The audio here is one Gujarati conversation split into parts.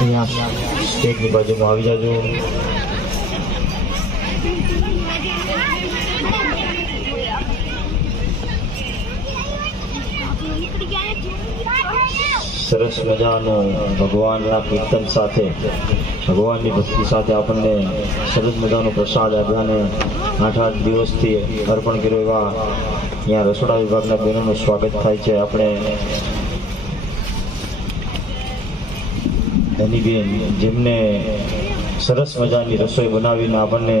અહીંયા સ્ટેજની બાજુમાં આવી જાજો. સરસ મજાનો ભગવાનના કીર્તન સાથે, ભગવાનની ભક્તિ સાથે આપણને સરસ મજાનો પ્રસાદ આ બધાને આઠ આઠ દિવસથી અર્પણ કર્યો એવા અહીંયા રસોડા વિભાગના બહેનોનું સ્વાગત થાય છે. આપણે ધનીબેન જેમને સરસ મજાની રસોઈ બનાવીને આપણને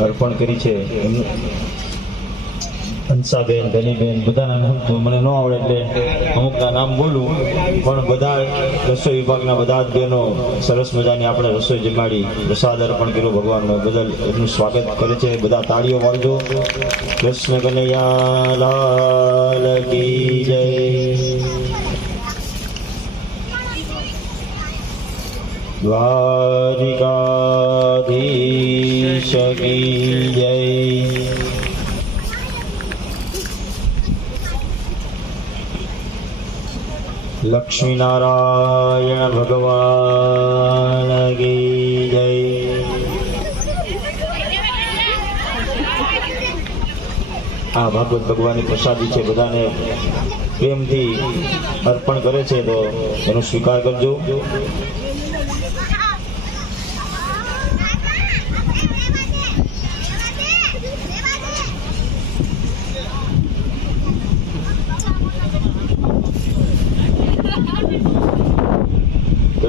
અર્પણ કરી છે હંસાબેન, ધનીબેન, બધાના નામ તો મને ન આવડે એટલે અમુકના નામ બોલું, પણ બધા રસોઈ વિભાગના બધા જ બહેનો સરસ મજાની આપણે રસોઈ જમાડી, પ્રસાદ અર્પણ કર્યો, ભગવાનનો બદલ એમનું સ્વાગત કરે છે. બધા તાળીઓ વાળજો. કૃષ્ણ કનૈયા, લાલ કી જય. દ્વારિકાધીશ જય. લક્ષ્મીનારાયણ ભગવાન કી જય. આ ભાગવત ભગવાનની પ્રસાદી છે, બધાને પ્રેમથી અર્પણ કરે છે, તો એનો સ્વીકાર કરજો.